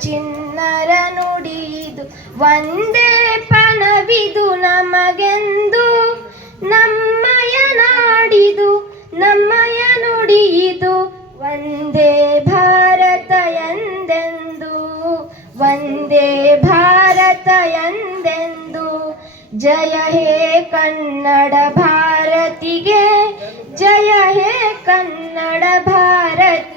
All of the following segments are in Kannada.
ಚಿನ್ನರ ನುಡಿಯಿದು ಒಂದೇ ಪಣವಿದು ನಮಗೆಂದು ನಮ್ಮಯ ನಾಡಿದು ನಮ್ಮಯ ನುಡಿಯಿದು ಒಂದೇ ಭಾರತ ಎಂದೆಂದು, ಒಂದೇ ಭಾರತ ಎಂದೆಂದು, ಜಯ ಹೇ ಕನ್ನಡ ಭಾರತಿಗೆ, ಜಯ ಹೇ ಕನ್ನಡ ಭಾರತಿಗೆ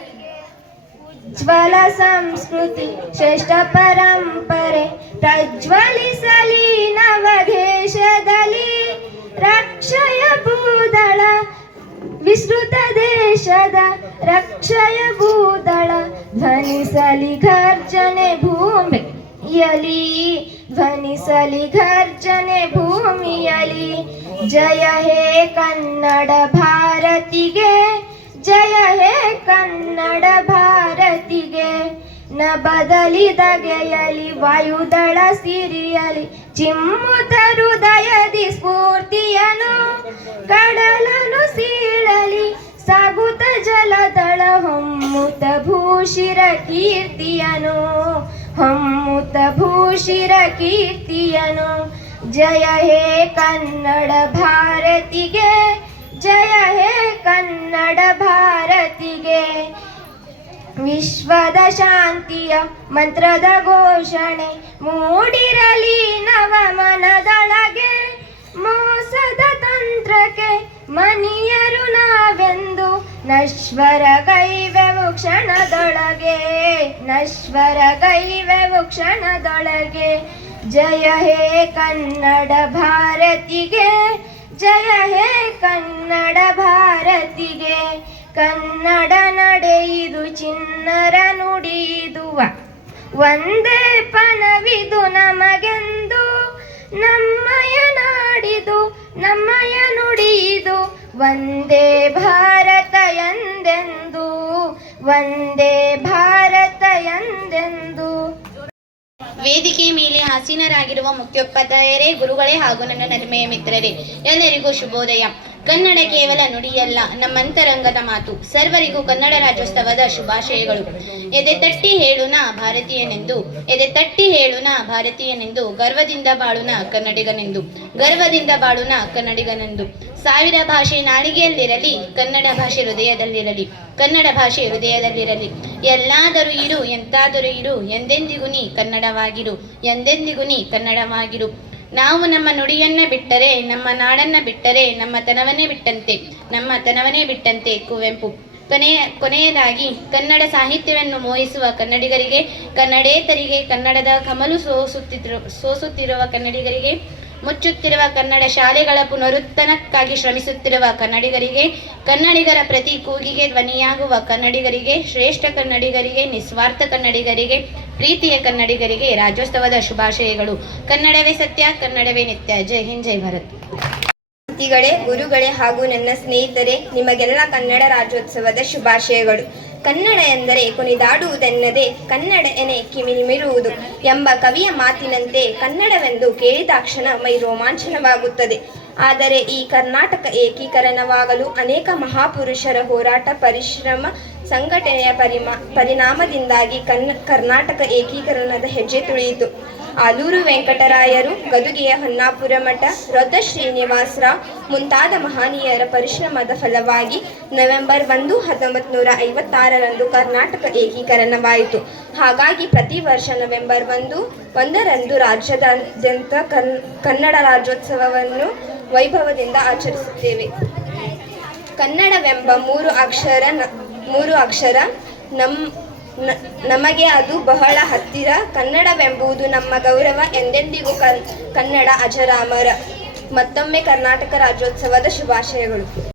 ಉಜ್ವಲ ಸಂಸ್ಕೃತಿ ಶ್ರೇಷ್ಠ ಪರಂಪರೆ ಪ್ರಜ್ವಲಿಸಲಿ ನವದೇಶದಲ್ಲಿ ರಕ್ಷಯ ಭೂದಳ ವಿಸ್ತೃತ ದೇಶದ ರಕ್ಷಯ ಭೂದಳ ಧ್ವನಿಸಲಿ ಘರ್ಜನೆ ಭೂಮಿಯಲಿ ಧ್ವನಿಸಲಿ ಘರ್ಜನೆ ಭೂಮಿಯಲಿ ಜಯ ಹೇ ಕನ್ನಡ ಭಾರತಿಗೆ ಜಯ ಹೇ ಕನ್ನಡ ಭಾರತಿಗೆ ನ ಬದಲಿದಗೆಯಲಿ ವಾಯುದಳ ಸಿರಿಯಲಿ ಚಿಮ್ಮುತ ಹೃದಯದಿ ಸ್ಫೂರ್ತಿಯನು, ಕಡಲನು ಸೀಳಲಿ, ಸಾಗುತ ಜಲದಳ ಹೊಮ್ಮುತ ಭೂಷಿರ ಕೀರ್ತಿಯನು, ಹೊಮ್ಮುತ ಭೂಷಿರ ಕೀರ್ತಿಯನು. ಜಯ ಹೇ ಕನ್ನಡ ಭಾರತಿಗೆ, ಜಯ ಹೇ ಕನ್ನಡ ಭಾರತಿಗೆ. ವಿಶ್ವದ ಶಾಂತಿಯ ಮಂತ್ರದ ಘೋಷಣೆ. ಮೂಡಿರಲಿ ನವ ಮನದೊಳಗೆ. ಮೋಸದ ತಂತ್ರಕ್ಕೆ ಮನಿಯರು ನಾವೆಂದು. ನಶ್ವರ ಗೈವೆವು ಕ್ಷಣದೊಳಗೆ. ನಶ್ವರ ಗೈವೆವು ಕ್ಷಣದೊಳಗೆ. ಜಯ ಹೇ ಕನ್ನಡ ಭಾರತಿಗೆ. ಜಯ ಹೇ ಕನ್ನಡ ಭಾರತಿಗೆ. ಕನ್ನಡ ಚಿನ್ನರ ನುಡಿದುವ ಒಂದೇ ಪನವಿದು ನಮಗೆಂದು ನಮ್ಮಯ ನಾಡಿದು ನಮ್ಮಯ ನುಡಿದು ಒಂದೇ ಭಾರತ ಎಂದೆಂದು, ಒಂದೇ ಭಾರತ ಎಂದೆಂದು. ವೇದಿಕೆ ಮೇಲೆ ಆಸೀನರಾಗಿರುವ ಮುಖ್ಯೋಪಾಧ್ಯಾಯರೇ, ಗುರುಗಳೇ ಹಾಗೂ ನನ್ನ ನರ್ಮೆಯ ಮಿತ್ರರೇ, ಎಲ್ಲರಿಗೂ ಶುಭೋದಯ. ಕನ್ನಡ ಕೇವಲ ನುಡಿಯಲ್ಲ ನಮ್ಮಂತರಂಗದ ಮಾತು. ಸರ್ವರಿಗೂ ಕನ್ನಡ ರಾಜ್ಯೋತ್ಸವದ ಶುಭಾಶಯಗಳು. ಎದೆ ತಟ್ಟಿ ಹೇಳುನ ಭಾರತೀಯನೆಂದು, ಎದೆ ತಟ್ಟಿ ಹೇಳುನ ಭಾರತೀಯನೆಂದು, ಗರ್ವದಿಂದ ಬಾಳುನ ಕನ್ನಡಿಗನೆಂದು, ಗರ್ವದಿಂದ ಬಾಳುನ ಕನ್ನಡಿಗನೆಂದು. ಸಾವಿರ ಭಾಷೆ ನಾಳಿಗೆಯಲ್ಲಿರಲಿ, ಕನ್ನಡ ಭಾಷೆ ಹೃದಯದಲ್ಲಿರಲಿ, ಕನ್ನಡ ಭಾಷೆ ಹೃದಯದಲ್ಲಿರಲಿ. ಎಲ್ಲಾದರೂ ಇರು, ಎಂತಾದರೂ ಇರು, ಎಂದೆಂದಿಗೂ ನೀ ಕನ್ನಡವಾಗಿರು, ಎಂದೆಂದಿಗೂ ನೀ ಕನ್ನಡವಾಗಿರು. ನಾವು ನಮ್ಮ ನುಡಿಯನ್ನ ಬಿಟ್ಟರೆ, ನಮ್ಮ ನಾಡನ್ನ ಬಿಟ್ಟರೆ, ನಮ್ಮ ತನವನ್ನೇ ಬಿಟ್ಟಂತೆ, ನಮ್ಮ ತನವನ್ನೇ ಬಿಟ್ಟಂತೆ ಕುವೆಂಪು. ಕೊನೆಯ, ಕೊನೆಯದಾಗಿ, ಕನ್ನಡ ಸಾಹಿತ್ಯವನ್ನು ಮೋಹಿಸುವ ಕನ್ನಡಿಗರಿಗೆ, ಕನ್ನಡೇತರಿಗೆ, ಕನ್ನಡದ ಕಮಲು ಸೋಸುತ್ತಿದ್ರು, ಸೋಸುತ್ತಿರುವ ಕನ್ನಡಿಗರಿಗೆ, ಮುಚ್ಚುತ್ತಿರುವ ಕನ್ನಡ ಶಾಲೆಗಳ ಪುನರುತ್ಥಾನಕ್ಕಾಗಿ ಶ್ರಮಿಸುತ್ತಿರುವ ಕನ್ನಡಿಗರಿಗೆ, ಕನ್ನಡಿಗರ ಪ್ರತಿ ಕೂಗಿಗೆ ಧ್ವನಿಯಾಗುವ ಕನ್ನಡಿಗರಿಗೆ, ಶ್ರೇಷ್ಠ ಕನ್ನಡಿಗರಿಗೆ, ನಿಸ್ವಾರ್ಥ ಕನ್ನಡಿಗರಿಗೆ ಪ್ರೀತಿಯ ಕನ್ನಡಿಗರಿಗೆ ರಾಜ್ಯೋತ್ಸವದ ಶುಭಾಶಯಗಳು. ಕನ್ನಡವೇ ಸತ್ಯ, ಕನ್ನಡವೇ ನಿತ್ಯ. ಜೈ ಹಿಂದ್, ಜೈ ಭಾರತ್. ಅತಿಥಿಗಳೇ ಗುರುಗಳೇ ಹಾಗೂ ನನ್ನ ಸ್ನೇಹಿತರೆ, ನಿಮಗೆಲ್ಲ ಕನ್ನಡ ರಾಜ್ಯೋತ್ಸವದ ಶುಭಾಶಯಗಳು. ಕನ್ನಡ ಎಂದರೆ ಕುಣಿದಾಡುವುದೆನ್ನದೆ ಕನ್ನಡ ಎನೆ ಕಿಮಿಮಿರುವುದು ಎಂಬ ಕವಿಯ ಮಾತಿನಂತೆ ಕನ್ನಡವೆಂದು ಕೇಳಿದಾಕ್ಷಣ ಮೈ ರೋಮಾಂಚನವಾಗುತ್ತದೆ. ಆದರೆ ಈ ಕರ್ನಾಟಕ ಏಕೀಕರಣವಾಗಲು ಅನೇಕ ಮಹಾಪುರುಷರ ಹೋರಾಟ, ಪರಿಶ್ರಮ ಸಂಘಟನೆಯ ಪರಿಮ, ಪರಿಣಾಮದಿಂದಾಗಿ ಕನ್ನ ಕರ್ನಾಟಕ ಏಕೀಕರಣದ ಹೆಜ್ಜೆ ತುಳಿಯಿತು. ಆಲೂರು ವೆಂಕಟರಾಯರು, ಗದುಗೆಯ ಹೊನ್ನಾಪುರ ಮಠ ರೊದ್ದ ಶ್ರೀನಿವಾಸರಾವ್ ಮುಂತಾದ ಮಹನೀಯರ ಪರಿಶ್ರಮದ ಫಲವಾಗಿ ನವೆಂಬರ್ ಒಂದು ಹತ್ತೊಂಬತ್ತು ನೂರ ಐವತ್ತಾರರಂದು ಕರ್ನಾಟಕ ಏಕೀಕರಣವಾಯಿತು. ಹಾಗಾಗಿ ಪ್ರತಿ ವರ್ಷ ನವೆಂಬರ್ ಒಂದು, ಒಂದರಂದು ರಾಜ್ಯದಾದ್ಯಂತ ಕನ್, ಕನ್ನಡ ರಾಜ್ಯೋತ್ಸವವನ್ನು ವೈಭವದಿಂದ ಆಚರಿಸುತ್ತೇವೆ. ಕನ್ನಡವೆಂಬ ಮೂರು ಅಕ್ಷರ ಮೂರು ಅಕ್ಷರ. ನಮ್ ನಮಗೆ ಅದು ಬಹಳ ಹತ್ತಿರ. ಕನ್ನಡವೆಂಬುದು ನಮ್ಮ ಗೌರವ, ಎಂದೆಂದಿಗೂ ಕನ್- ಕನ್ನಡ ಅಜರಾಮರ. ಮತ್ತೊಮ್ಮೆ ಕರ್ನಾಟಕ ರಾಜ್ಯೋತ್ಸವದ ಶುಭಾಶಯಗಳು.